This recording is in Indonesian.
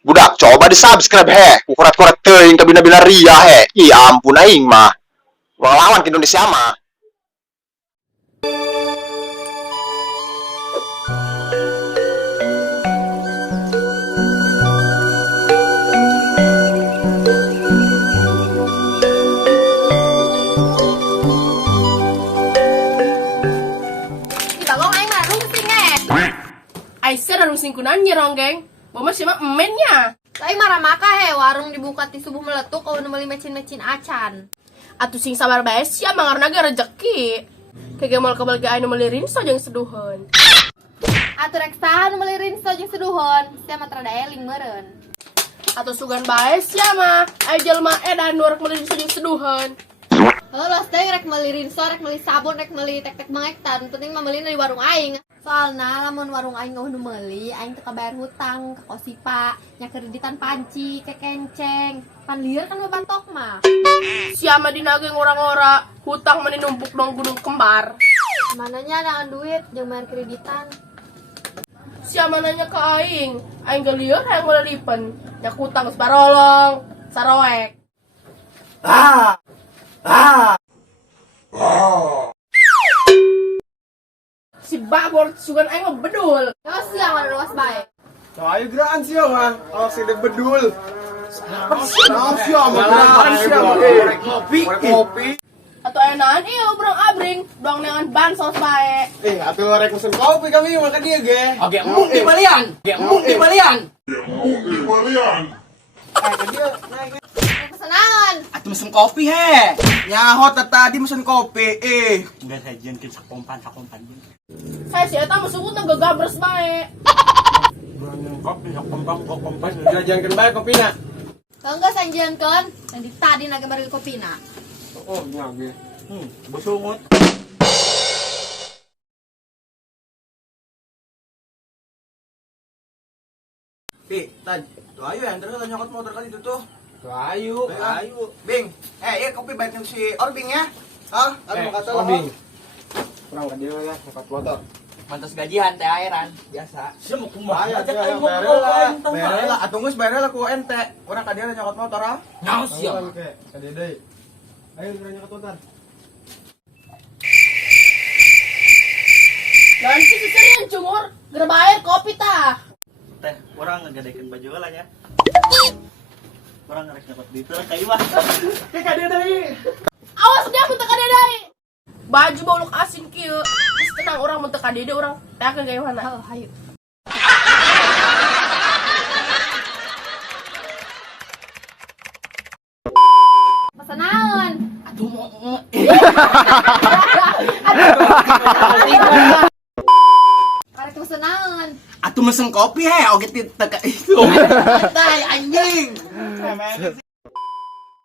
Budak, coba di-subscribe he. Kurat-kurat teuing ke bina-bina ria he. Ih ampun aing mah. Wang lawan ke Indonesia mah. Kita aing mah rungsing Aisyah dan rungsing kunan nyerong geng. Mama siapa emennya. Aing marah maka warung dibuka ti subuh meletuk kalau beli mecin-mecin acan. Atuh sing sabar bae sia mangarna ge rezeki. Kege moal kabel ge anu melirin so jeung seduheun. Atuh rek saha nu meuli rinso jeung seduhun, sia mah tara daya ling meureun. Atau sugan bae sia mah aya jelema edan nu rek melirin so jeung seduheun. Heulos teh rek meuli rinso, rek meuli sabun, rek meuli tek-tek mangektan, penting mah meulina di warung aing. Soalna lamun warung aing nu meuli, aing teu kabayar hutang ka Kosipa, nya kreditan panci, ke kenceng. Pan lieur kan batok mah. Sia mah dina geng orang-ora hutang mah numpuk dong gunung kembar. Mananya ada duit jeung bayar kreditan. Sia mah nanya ke aing ge lieur hayang melelipen. Nya hutang geus barolong, saroek. Si babor sugan aing mah bedul. Ya sia mah luas bae. Ayo gerakan sih mah, kalau sih bedul. Nah sih mah gerakan sih mah. Kopi. Atau enakan ieu urang abring, doang neangan bansos bae. Atuh rek pesen kopi kami makan dia ge. Oke, embung di balian. Oke, embung di balian. Dia naik. Pesanan. Atuh mesen kopi he. Nyahot tadi mesen kopi. Enggak sajian ke sakompan. Saya si eta mah sungguh ngegabres bae. Kopi sakompan. Jajankeun bae kopina. Kangga sanjiankeun, yang di tadi na gambar kopina. Oh, nya ge. Busungut. Tad, tuh ayo yang terus nyokot motor kali itu tuh. Tuh ayo. Bing. Iya kopi baik si Orbing ya. Hah? Ada kata lo. Kurang ka dia ya, nyokot motor. Mantas gajian teh airan biasa. Sia mau kumaha Ayo, aja ayo, kan bayar lah. Atuh geus bayar lah ku ente. Urang ka dia nyokot motor ah. Naos ya. Ka dia deui. Ayo urang nyokot motor. Dan si sisirian cungur, geura bae kopi tah. Teh, orang ngegadekeun baju lah ya. Orang ngerek dapat duit lah ka imah. Ka dia deui. Awas dia mun teu ka dia deui. Baju bauluk asin kieu. Geus tenang urang mun teu ka dia deui urang teakeun ka imahna. Oh, hayu. Pesanan. Atuh mau Karek pesanan. Atuh mesen kopi he oge ti teka itu. Tah anjing.